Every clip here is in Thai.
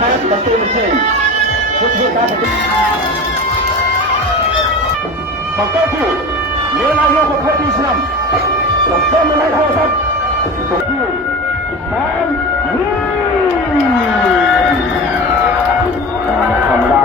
ខេត្តបន្ទាយមានជ័យជួយធ្វើការបង្កើតជាមានអាយុ22ឆ្នាំដល់ពេលនៅក្នុងសត្វទៅបានធម្មតា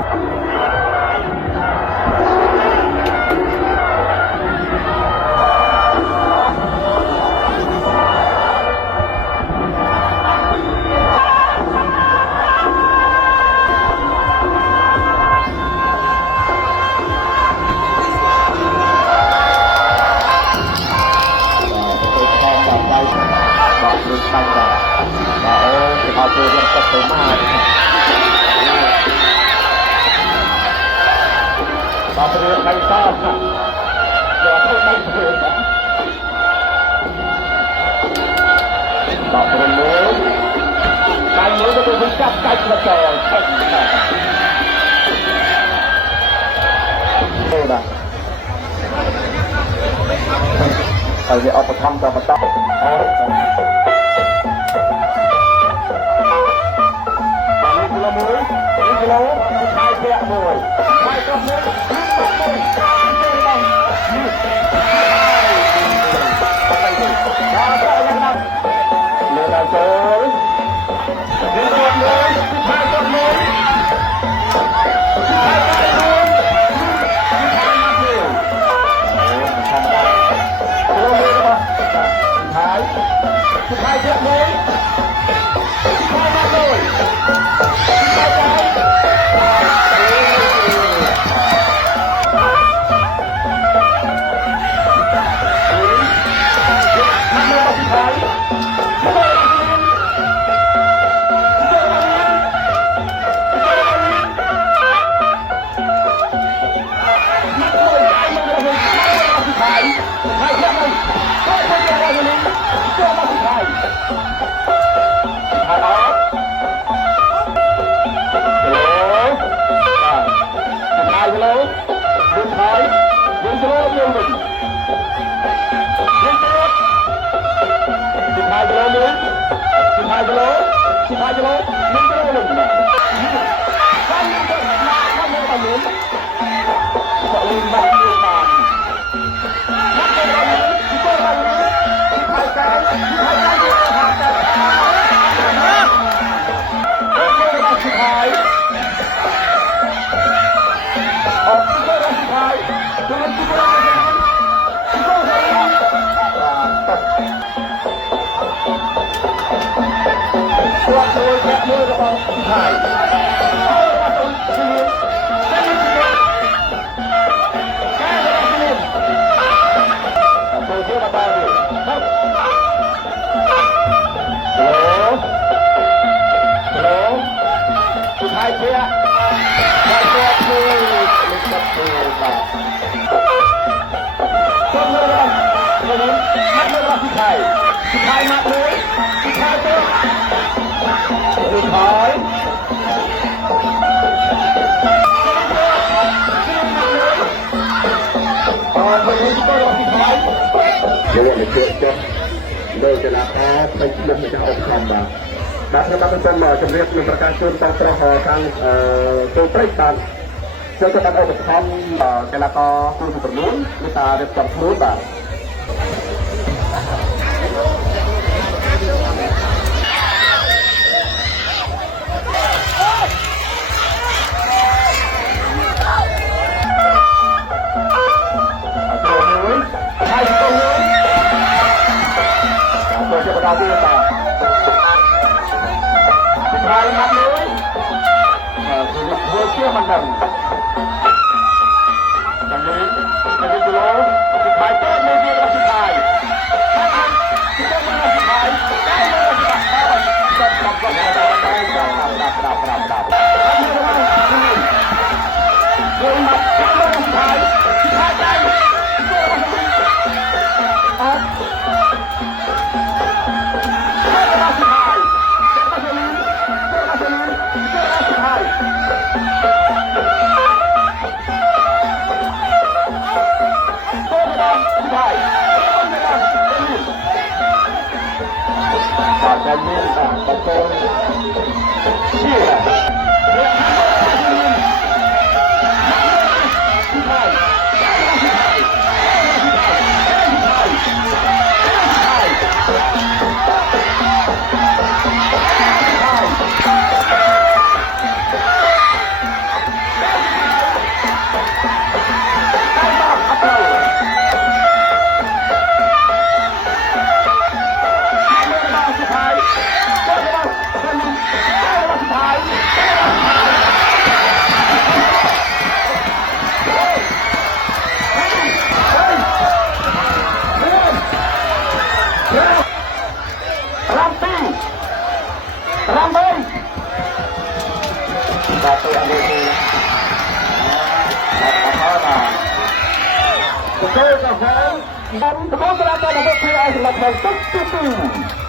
เอาตัวยังตกไปมากต่อไปเรือใครทราบนะเดี๋ยวเขาไม่เชื่อต่อไปเรือใครเรือจะไปวิ่งจับใกล้กระจอกแข่งกันโอ้ด่ะไปเดี๋ยวเอาไปทำต่อมาตั้งละมือนี่กิโลชายเสียมวยชายกับมือเรือดาวโจรเรือดเลยชายกับมือชายกับมือชายกับมือทำได้กิโลเมตรป่ะชายเสียมวยชายกับมือชายมาเลยชายตัวสุดท้ายเดี๋ยวเราเชื่อจบโดยจะลาพาไปลงจะเอาคำมาดังนั้นเราเป็นจำเรียกหนึ่งประการชนต้องประหอทางตัวใกล้ตันซึ่งจะต้องเอาคำจะลาพาคุณสุดนู้นหรือตาเรียกจำนู้นบ้างดาวที่ต่างสุดท้ายนัดเลยหัวเชื่อมันดังจากนี้จะเป็นกิโลสุดท้ายต้นมือเดียวสุดท้ายถ้ามันสุดท้ายมันสุดท้ายได้เลยสุดท้ายจับทำโดยมัดจับเลยสุดท้ายได้Hãy subscribe cho kênh Ghiền Mì Gõ để không bỏ lỡ những video hấp dẫn ចូលទៅហើយបំទៅស្រាប់តែមកធ្វើឲ្យសម្រាប់ទឹកទី2